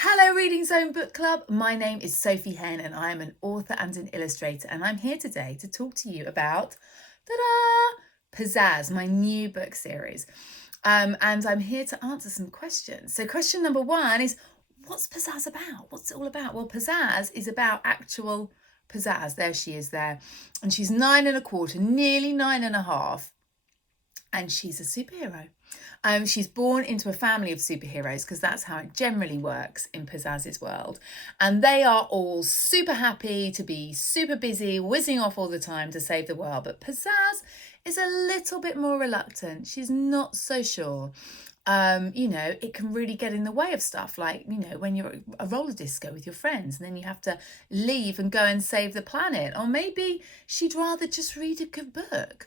Hello Reading Zone Book Club, my name is Sophy Henn and I am an author and an illustrator, and I'm here today to talk to you about, ta-da, Pizzazz, my new book series. And I'm here to answer some questions. So question number one is, what's Pizzazz about? What's it all about? Well, Pizzazz is about actual Pizzazz. There she is there. And she's 9 1/4, nearly 9 1/2. And she's a superhero. She's born into a family of superheroes because that's how it generally works in Pizzazz's world. And they are all super happy to be super busy, whizzing off all the time to save the world. But Pizzazz is a little bit more reluctant. She's not so sure. It can really get in the way of stuff like, when you're at a roller disco with your friends and then you have to leave and go and save the planet. Or maybe she'd rather just read a good book.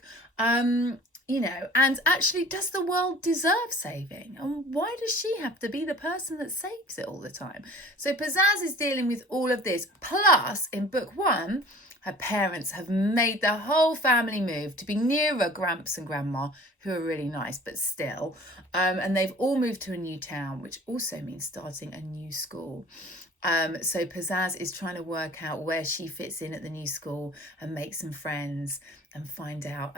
And actually, does the world deserve saving? And why does she have to be the person that saves it all the time? So Pizzazz is dealing with all of this. Plus, in book one, her parents have made the whole family move to be nearer Gramps and Grandma, who are really nice, but still. And they've all moved to a new town, which also means starting a new school. So Pizzazz is trying to work out where she fits in at the new school and make some friends and find out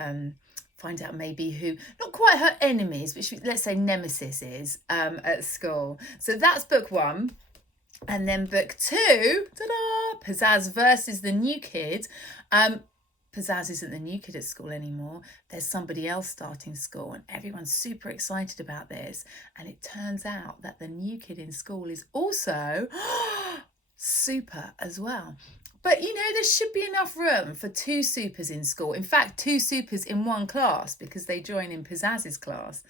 maybe who, not quite her enemies, but let's say nemesis is at school. So that's book one. And then book two, ta-da, Pizzazz versus the new kid. Pizzazz isn't the new kid at school anymore. There's somebody else starting school and everyone's super excited about this. And it turns out that the new kid in school is also super as well. But, there should be enough room for 2 supers in school. In fact, 2 supers in one class because they join in Pizzazz's class.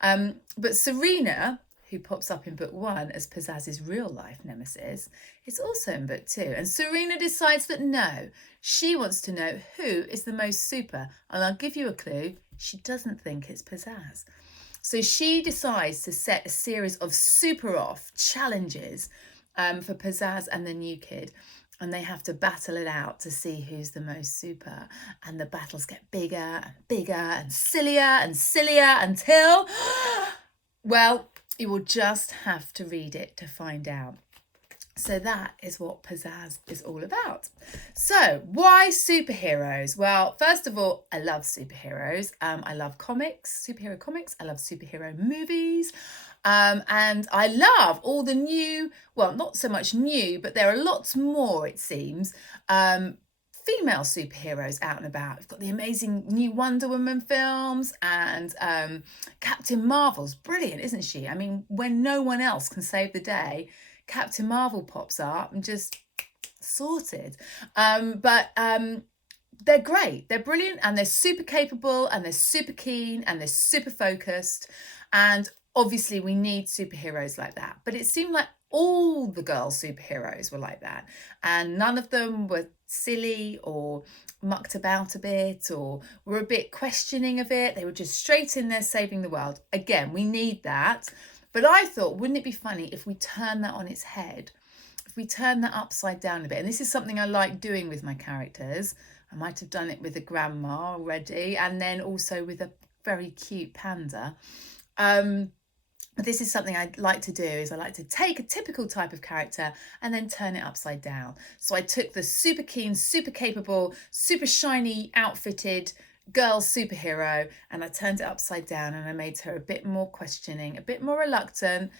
But Serena, who pops up in book one as Pizzazz's real life nemesis, is also in book two. And Serena decides that no, she wants to know who is the most super. And I'll give you a clue, she doesn't think it's Pizzazz. So she decides to set a series of super off challenges for Pizzazz and the new kid. And they have to battle it out to see who's the most super. And the battles get bigger and bigger and sillier until, well, you will just have to read it to find out. So that is what Pizzazz is all about. So why superheroes? Well, first of all, I love superheroes. I love comics, superhero comics. I love superhero movies. And I love all the new, well, not so much new, but there are lots more, it seems, female superheroes out and about. We've got the amazing new Wonder Woman films, and Captain Marvel's brilliant, isn't she? I mean, when no one else can save the day, Captain Marvel pops up and just sorted. They're great, they're brilliant, and they're super capable, and they're super keen, and they're super focused. And obviously we need superheroes like that. But it seemed like all the girl superheroes were like that. And none of them were silly or mucked about a bit or were a bit questioning of it. They were just straight in there saving the world. Again, we need that. But I thought, wouldn't it be funny if we turn that on its head? If we turn that upside down a bit? And this is something I like doing with my characters. I might have done it with a grandma already, and then also with a very cute panda. But this is something I'd like to do, is I like to take a typical type of character and then turn it upside down. So I took the super keen, super capable, super shiny outfitted girl superhero and I turned it upside down and I made her a bit more questioning, a bit more reluctant.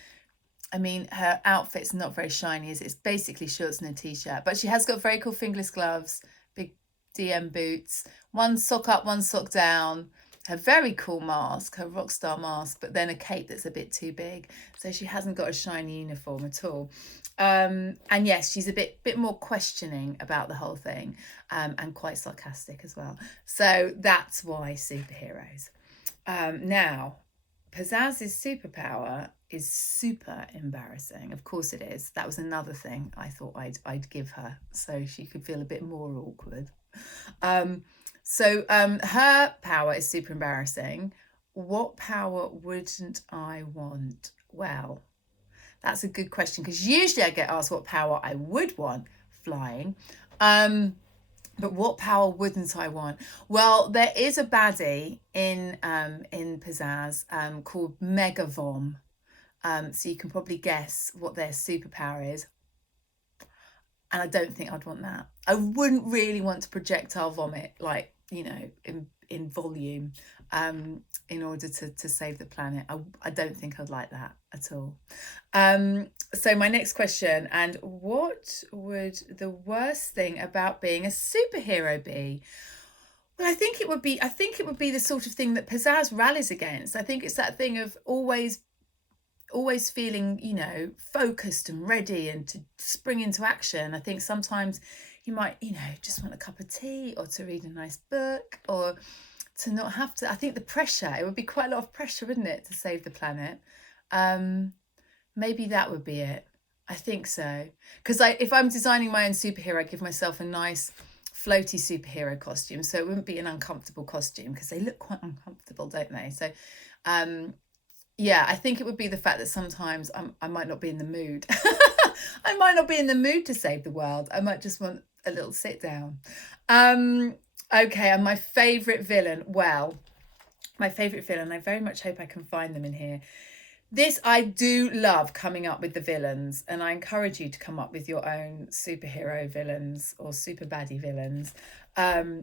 I mean, her outfit's not very shiny, is it? It's basically shorts and a t-shirt, but she has got very cool fingerless gloves, big DM boots, one sock up, one sock down, her very cool mask, her rock star mask, but then a cape that's a bit too big. So she hasn't got a shiny uniform at all. And yes, she's a bit more questioning about the whole thing, and quite sarcastic as well. So that's why superheroes. Now, Pizzazz's superpower is super embarrassing. Of course it is. That was another thing I thought I'd give her so she could feel a bit more awkward. So her power is super embarrassing. What power wouldn't I want? Well, that's a good question, because usually I get asked what power I would want, flying. But what power wouldn't I want? Well, there is a baddie in Pizzazz called Mega Vom. So you can probably guess what their superpower is. And I don't think I'd want that. I wouldn't really want to projectile vomit, like, you know, in volume, in order to save the planet. I don't think I'd like that at all. So my next question, and what would the worst thing about being a superhero be? Well, I think it would be the sort of thing that Pizzazz rallies against. I think it's that thing of always feeling, you know, focused and ready and to spring into action. I think sometimes you might, you know, just want a cup of tea or to read a nice book or to not have to. I think the pressure, it would be quite a lot of pressure, wouldn't it, to save the planet? Maybe that would be it. I think so. Because if I'm designing my own superhero, I give myself a nice floaty superhero costume. So it wouldn't be an uncomfortable costume because they look quite uncomfortable, don't they? So, yeah, I think it would be the fact that sometimes I might not be in the mood. I might not be in the mood to save the world. I might just want a little sit down. Okay, and my favourite villain. Well, my favourite villain, I very much hope I can find them in here. This, I do love coming up with the villains, and I encourage you to come up with your own superhero villains or super baddie villains,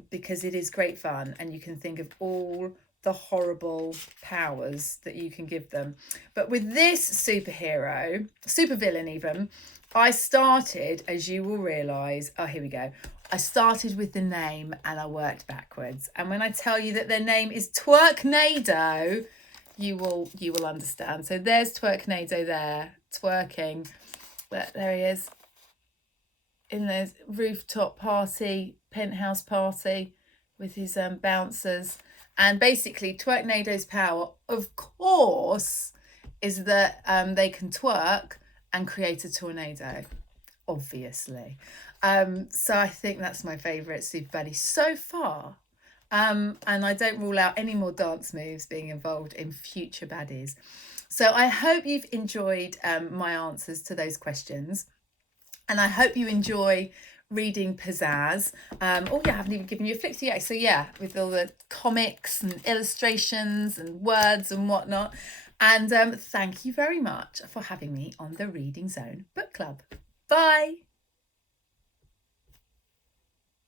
because it is great fun and you can think of all the horrible powers that you can give them. But with this superhero, supervillain even, I started, as you will realise, oh, here we go. I started with the name and I worked backwards. And when I tell you that their name is Twerknado, you will understand. So there's Twerknado there, twerking. There he is. In the rooftop party, penthouse party with his bouncers. And basically, Twerknado's power, of course, is that they can twerk and create a tornado, obviously. So I think that's my favourite super baddie so far. And I don't rule out any more dance moves being involved in future baddies. So I hope you've enjoyed my answers to those questions. And I hope you enjoy reading Pizzazz. Oh yeah, I haven't even given you a flick yet. So yeah, with all the comics and illustrations and words and whatnot. And thank you very much for having me on the Reading Zone Book Club. Bye.